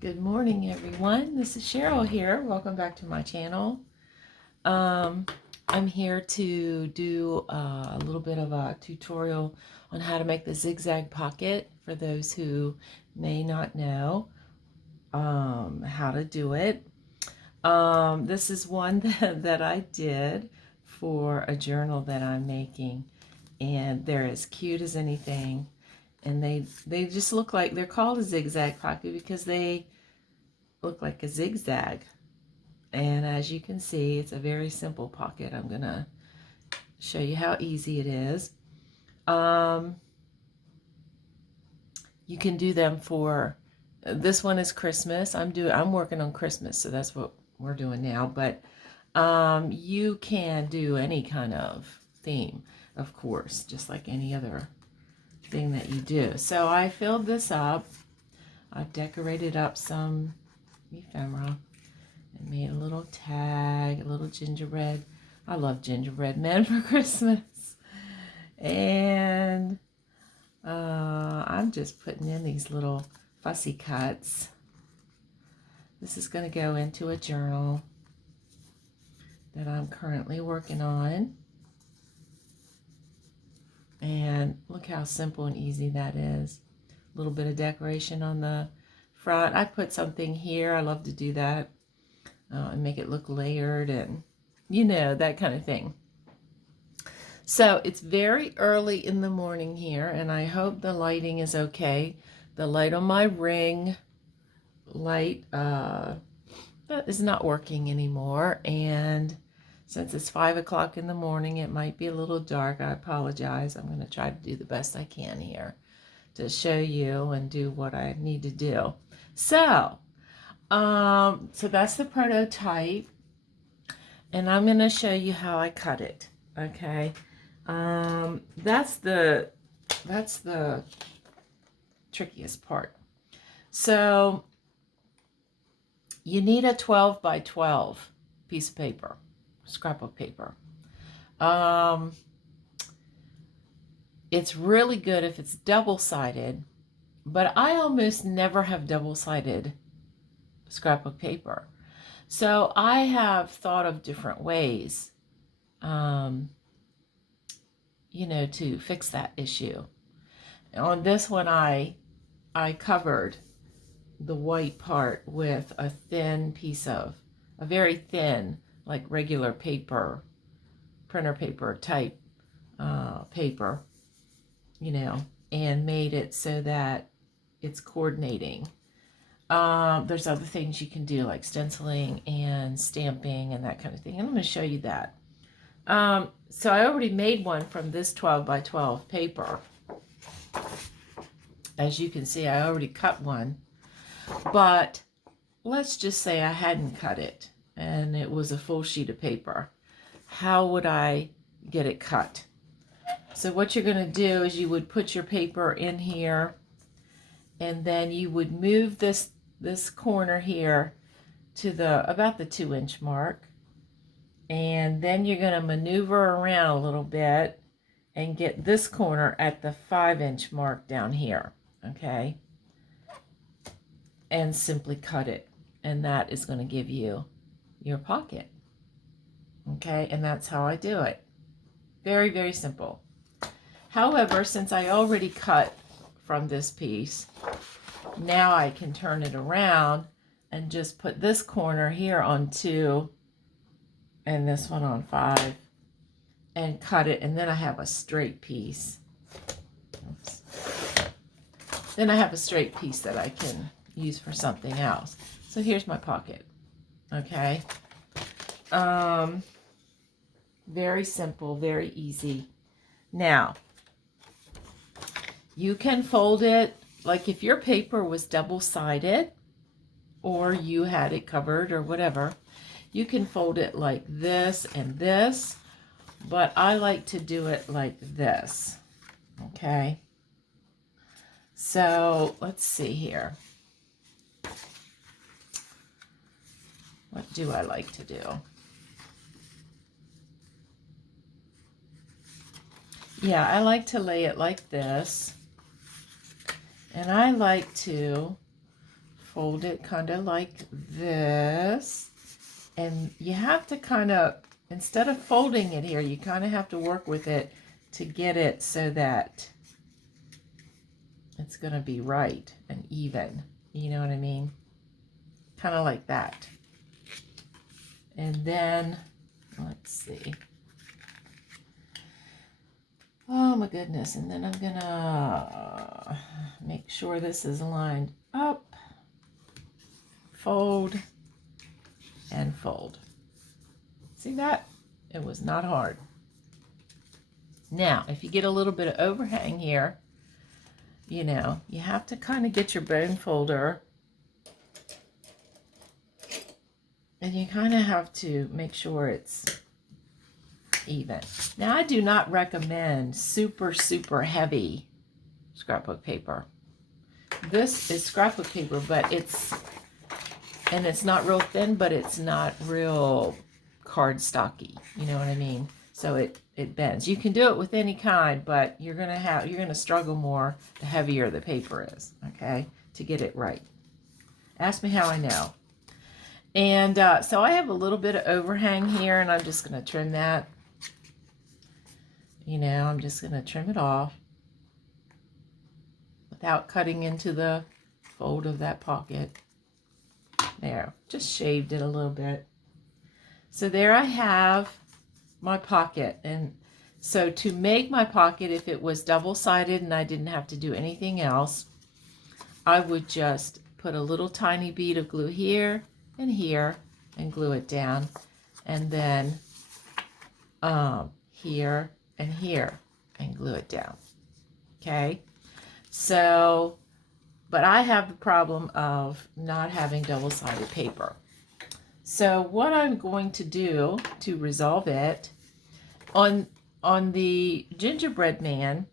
Good morning, everyone. This is Cheryl here. Welcome back to my channel. I'm here to do a little bit of a tutorial on how to make the zigzag pocket for those who may not know how to do it. This is one that I did for a journal that I'm making, and they're as cute as anything. And they just look like, they're called a zigzag pocket because they look like a zigzag. And as you can see, it's a very simple pocket. I'm gonna show you how easy it is. You can do them for, this one is Christmas. I'm working on Christmas, so that's what we're doing now. But you can do any kind of theme, of course, just like any other thing that you do. So I filled this up. I've decorated up some ephemera and made a little tag, a little gingerbread. I love gingerbread men for Christmas. And I'm just putting in these little fussy cuts. This is going to go into a journal that I'm currently working on. And look how simple and easy that is. A little bit of decoration on the front. I put something here. I love to do that and make it look layered and, you know, that kind of thing. So it's very early in the morning here, and I hope the lighting is okay. The light on my ring light is not working anymore, and since it's 5 o'clock in the morning, it might be a little dark. I apologize. I'm going to try to do the best I can here to show you and do what I need to do. So that's the prototype, and I'm going to show you how I cut it. Okay, that's the trickiest part. So you need a 12 by 12 piece of paper, scrapbook paper. It's really good if it's double-sided, but I almost never have double-sided scrapbook paper. So I have thought of different ways, you know, to fix that issue. On this one, I covered the white part with a thin piece of, a very thin, like regular paper, printer paper type paper, you know, and made it so that it's coordinating. There's other things you can do like stenciling and stamping and that kind of thing. And I'm going to show you that. So I already made one from this 12 by 12 paper. As you can see, I already cut one. But let's just say I hadn't cut it and it was a full sheet of paper. How would I get it cut? So what you're going to do is you would put your paper in here, and then you would move this corner here to about the 2-inch mark, and then you're going to maneuver around a little bit and get this corner at the 5-inch mark down here, okay, and simply cut it, and that is going to give you your pocket. Okay, and that's how I do it. Very, very simple. However, since I already cut from this piece, now I can turn it around and just put this corner here on 2 and this one on 5 and cut it, and then I have a straight piece. Oops. Then I have a straight piece that I can use for something else. So here's my pocket. Okay. Very simple, very easy. Now, you can fold it, like if your paper was double-sided or you had it covered or whatever, you can fold it like this and this, but I like to do it like this. Okay. So let's see here. What do I like to do? Yeah, I like to lay it like this. And I like to fold it kind of like this. And you have to kind of, instead of folding it here, you kind of have to work with it to get it so that it's going to be right and even. You know what I mean? Kind of like that. And then, let's see. Oh my goodness. And then I'm going to make sure this is lined up. Fold and fold. See that? It was not hard. Now, if you get a little bit of overhang here, you know, you have to kind of get your bone folder, and you kind of have to make sure it's even. Now, I do not recommend super, super heavy scrapbook paper. This is scrapbook paper, but it's not real thin, but it's not real cardstocky. You know what I mean? So it bends. You can do it with any kind, but you're gonna struggle more the heavier the paper is, okay, to get it right. Ask me how I know. And so I have a little bit of overhang here, and I'm just gonna trim that. You know, I'm just gonna trim it off without cutting into the fold of that pocket. There, just shaved it a little bit. So there I have my pocket. And so to make my pocket, if it was double-sided and I didn't have to do anything else, I would just put a little tiny bead of glue here and glue it down, and then here and here and glue it down. Okay, so but I have the problem of not having double-sided paper. So what I'm going to do to resolve it, on the gingerbread man,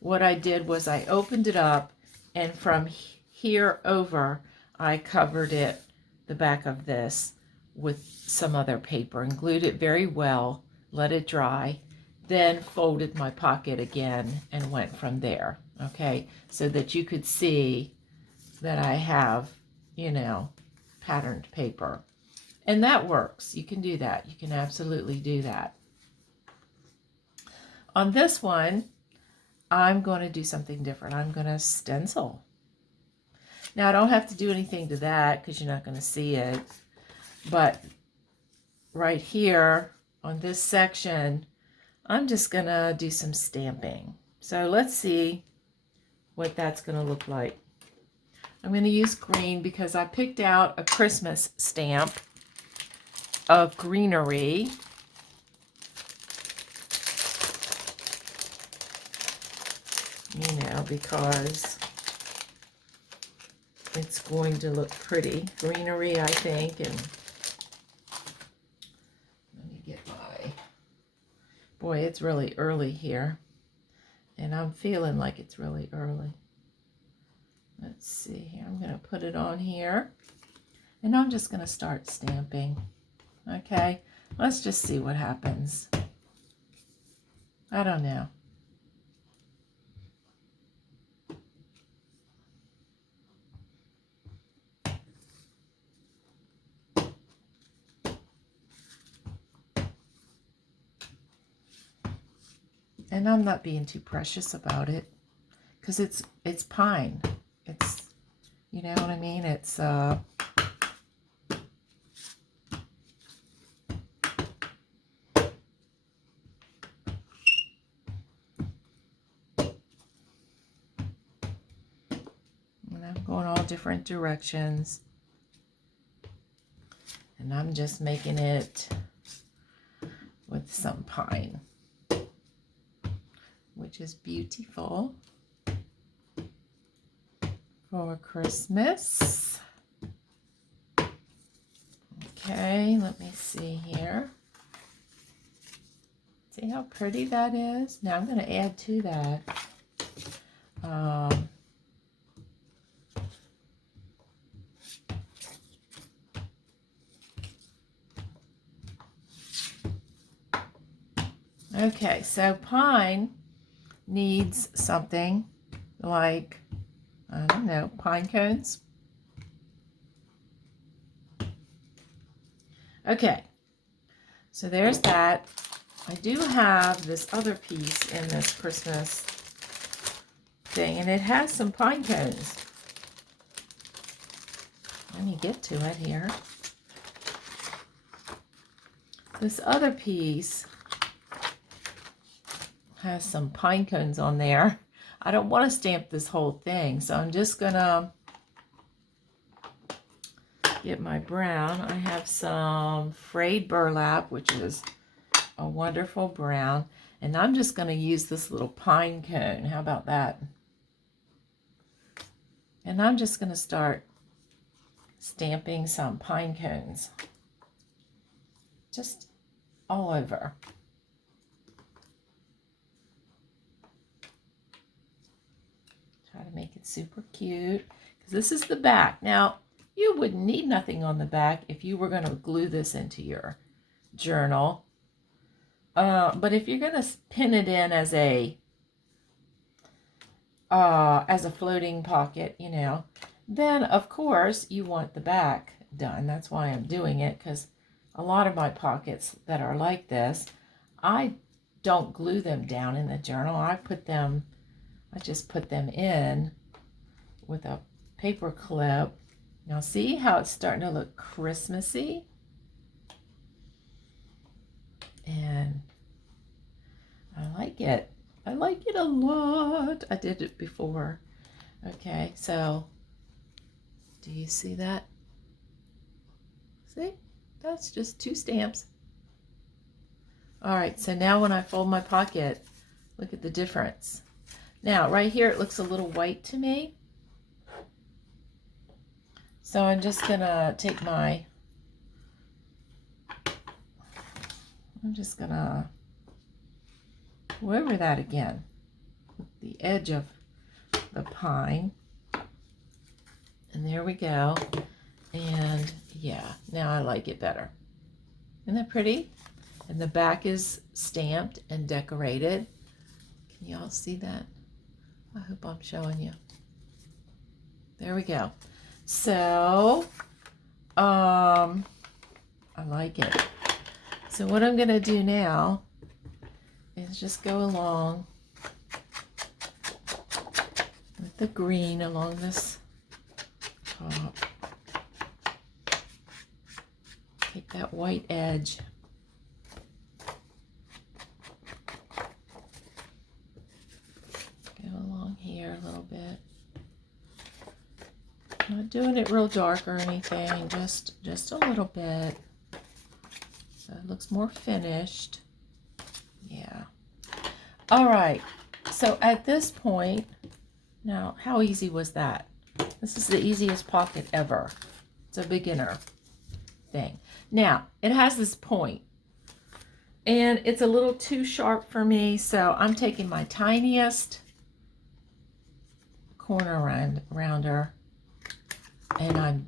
what I did was I opened it up, and from here over, I covered it, the back of this, with some other paper and glued it very well, let it dry, then folded my pocket again and went from there, okay, so that you could see that I have, you know, patterned paper. And that works. You can do that. You can absolutely do that. On this one, I'm going to do something different. I'm going to stencil. Now, I don't have to do anything to that because you're not going to see it. But right here on this section, I'm just going to do some stamping. So let's see what that's going to look like. I'm going to use green because I picked out a Christmas stamp of greenery. You know, because it's going to look pretty. Greenery, I think, and let me get my, boy, it's really early here, and I'm feeling like it's really early. Let's see here, I'm going to put it on here, and I'm just going to start stamping. Okay, let's just see what happens. I don't know. And I'm not being too precious about it because it's pine. It's, you know what I mean? It's and I'm going all different directions, and I'm just making it with some pine, which is beautiful for Christmas. Okay, let me see here. See how pretty that is? Now I'm going to add to that. Okay, so pine needs something like, I don't know, pine cones. Okay, so there's that. I do have this other piece in this Christmas thing, and it has some pine cones. Let me get to it here. This other piece has some pine cones on there. I don't want to stamp this whole thing, so I'm just gonna get my brown. I have some frayed burlap, which is a wonderful brown, and I'm just going to use this little pine cone. How about that? And I'm just going to start stamping some pine cones just all over. Try to make it super cute, because this is the back. Now, you wouldn't need nothing on the back if you were going to glue this into your journal. But if you're going to pin it in as a floating pocket, you know, then of course you want the back done. That's why I'm doing it, because a lot of my pockets that are like this, I don't glue them down in the journal. I just put them in with a paper clip. Now see how it's starting to look Christmassy? And I like it. I like it a lot. I did it before. Okay, so do you see that? See? That's just 2 stamps. All right, so now when I fold my pocket, look at the difference. Now, right here, it looks a little white to me. So I'm just gonna take I'm just gonna go over that again with the edge of the pine. And there we go. And yeah, now I like it better. Isn't that pretty? And the back is stamped and decorated. Can you all see that? I hope I'm showing you. There we go. So, I like it. So what I'm gonna do now is just go along with the green along this top. Take that white edge. Go along here a little bit. Not doing it real dark or anything, just a little bit. So it looks more finished. Yeah. All right. So at this point, now how easy was that? This is the easiest pocket ever. It's a beginner thing. Now, it has this point, and it's a little too sharp for me, so I'm taking my tiniest corner rounder, and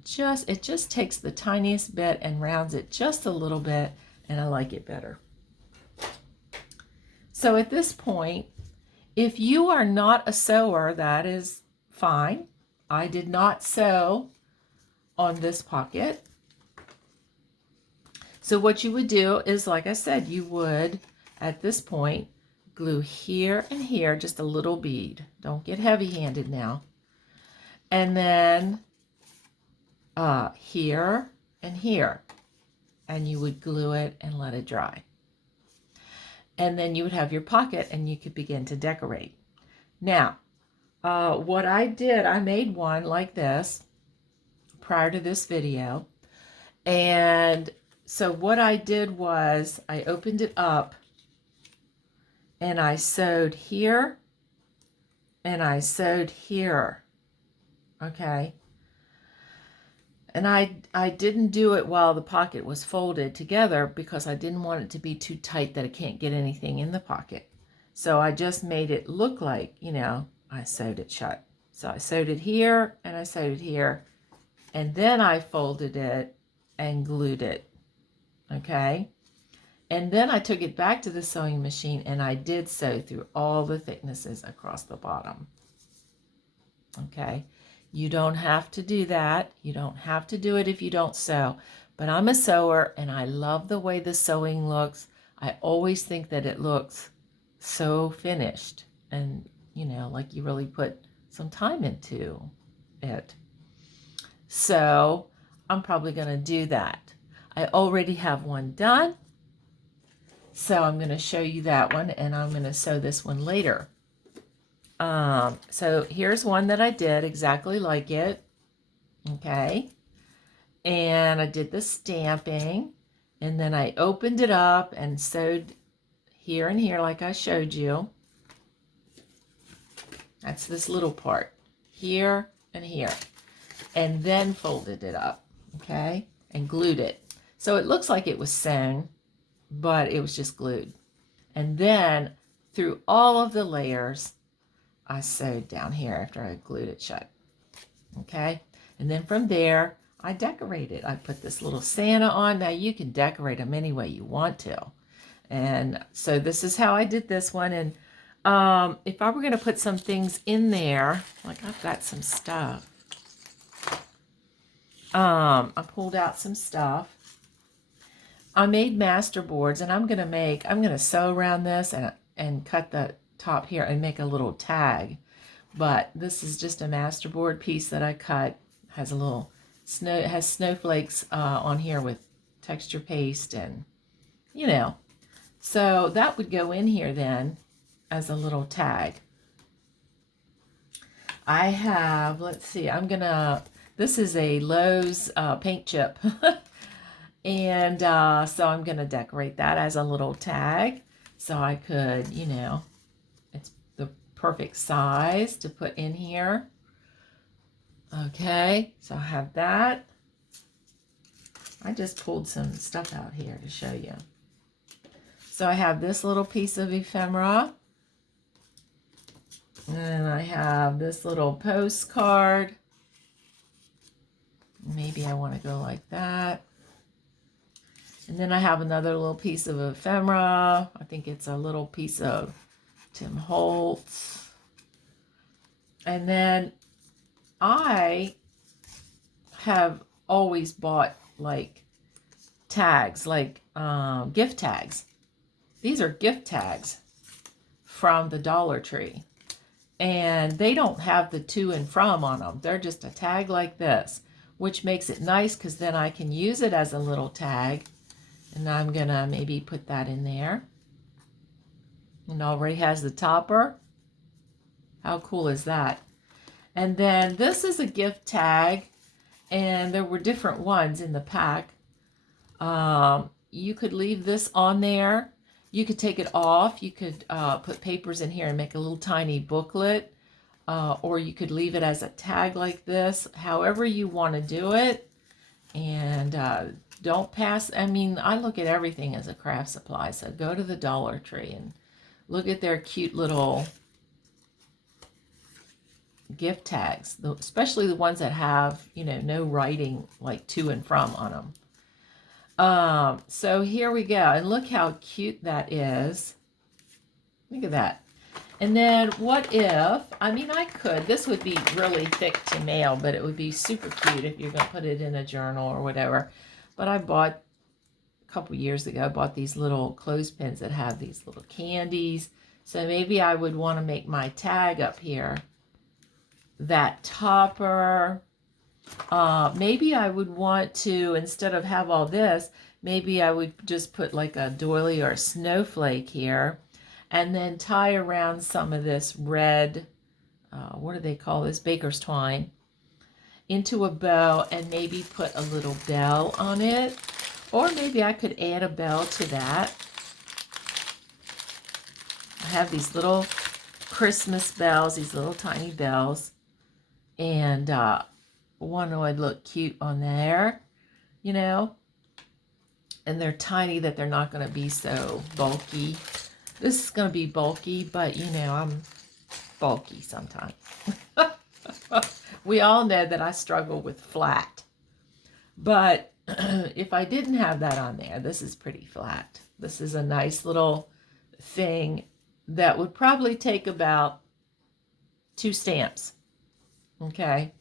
it just takes the tiniest bit and rounds it just a little bit, and I like it better. So at this point, if you are not a sewer, that is fine. I did not sew on this pocket. So what you would do is, like I said, you would, at this point, glue here and here, just a little bead. Don't get heavy-handed now. And then here and here. And you would glue it and let it dry. And then you would have your pocket and you could begin to decorate. Now, what I did, I made one like this prior to this video. And so what I did was I opened it up and I sewed here and I sewed here. Okay. And I didn't do it while the pocket was folded together because I didn't want it to be too tight that I can't get anything in the pocket. So I just made it look like, you know, I sewed it shut. So I sewed it here and I sewed it here. And then I folded it and glued it. Okay. And then I took it back to the sewing machine and I did sew through all the thicknesses across the bottom. Okay. You don't have to do that. You don't have to do it if you don't sew. But I'm a sewer and I love the way the sewing looks. I always think that it looks so finished and, you know, like you really put some time into it. So I'm probably going to do that. I already have one done. So I'm going to show you that one, and I'm going to sew this one later. So here's one that I did exactly like it. Okay. And I did the stamping, and then I opened it up and sewed here and here like I showed you. That's this little part, here and here. And then folded it up, okay, and glued it. So it looks like it was sewn, but it was just glued. And then through all of the layers, I sewed down here after I glued it shut, okay? And then from there, I decorated. I put this little Santa on. Now you can decorate them any way you want to. And so this is how I did this one. And if I were going to put some things in there, like I've got some stuff. I pulled out some stuff. I made master boards, and I'm going to sew around this and cut the top here and make a little tag. But this is just a master board piece that I cut. Has a little snow, it has snowflakes on here with texture paste, and you know. So that would go in here then as a little tag. I have, let's see, this is a Lowe's paint chip. And so I'm going to decorate that as a little tag. So I could, you know, it's the perfect size to put in here. Okay, so I have that. I just pulled some stuff out here to show you. So I have this little piece of ephemera. And I have this little postcard. Maybe I want to go like that. And then I have another little piece of ephemera. I think it's a little piece of Tim Holtz. And then I have always bought like tags, like gift tags. These are gift tags from the Dollar Tree. And they don't have the to and from on them. They're just a tag like this, which makes it nice because then I can use it as a little tag. And I'm going to maybe put that in there. And already has the topper. How cool is that? And then this is a gift tag. And there were different ones in the pack. You could leave this on there. You could take it off. You could put papers in here and make a little tiny booklet. Or you could leave it as a tag like this. However you want to do it. And don't pass, I mean, I look at everything as a craft supply, so go to the Dollar Tree and look at their cute little gift tags, especially the ones that have, you know, no writing like to and from on them. So here we go, and look how cute that is. Look at that. And then what if, I mean, I could, this would be really thick to mail, but it would be super cute if you're going to put it in a journal or whatever. But I bought, a couple years ago, I bought these little clothespins that have these little candies. So maybe I would want to make my tag up here. That topper. Maybe I would want to, instead of have all this, maybe I would just put like a doily or a snowflake here. And then tie around some of this red, what do they call this? Baker's twine. Into a bow and maybe put a little bell on it. Or maybe I could add a bell to that. I have these little Christmas bells, these little tiny bells. And one would look cute on there, you know. And they're tiny that they're not going to be so bulky. This is going to be bulky, but you know, I'm bulky sometimes. We all know that I struggle with flat. But if I didn't have that on there, this is pretty flat. This is a nice little thing that would probably take about 2 stamps. Okay,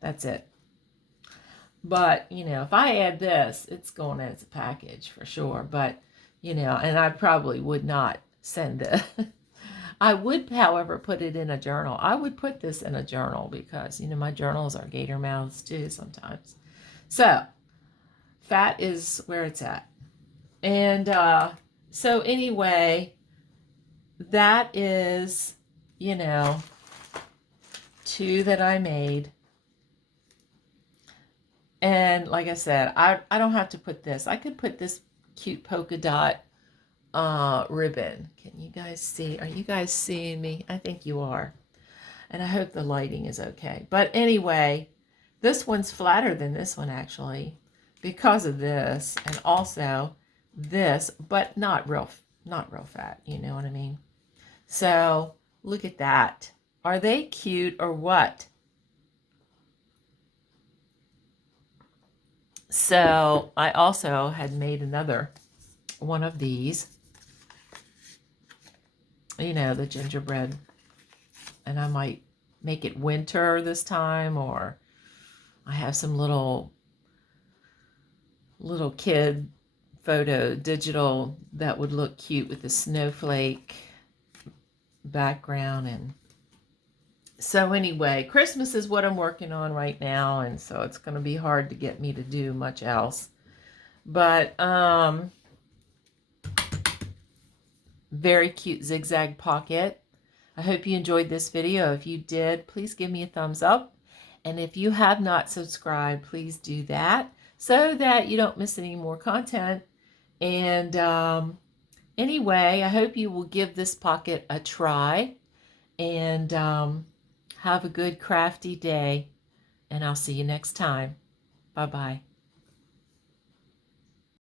that's it. But, you know, if I add this, it's going as a package for sure. But, you know, and I probably would not send it. I would, however, put it in a journal. I would put this in a journal because, you know, my journals are gator mouths too sometimes. So, fat is where it's at. And so anyway, that is, you know, 2 that I made. And like I said, I don't have to put this. I could put this cute polka dot ribbon. Can you guys see? Are you guys seeing me? I think you are. And I hope the lighting is okay. But anyway, this one's flatter than this one actually because of this, and also this, but not real fat, you know what I mean? So look at that. Are they cute or what? So I also had made another one of these, you know, the gingerbread, and I might make it winter this time, or I have some little kid photo digital that would look cute with the snowflake background. And so anyway, Christmas is what I'm working on right now, and so it's going to be hard to get me to do much else. But very cute zigzag pocket. I hope you enjoyed this video. If you did, please give me a thumbs up. And if you have not subscribed, please do that so that you don't miss any more content. And anyway, I hope you will give this pocket a try. And have a good crafty day. And I'll see you next time. Bye-bye.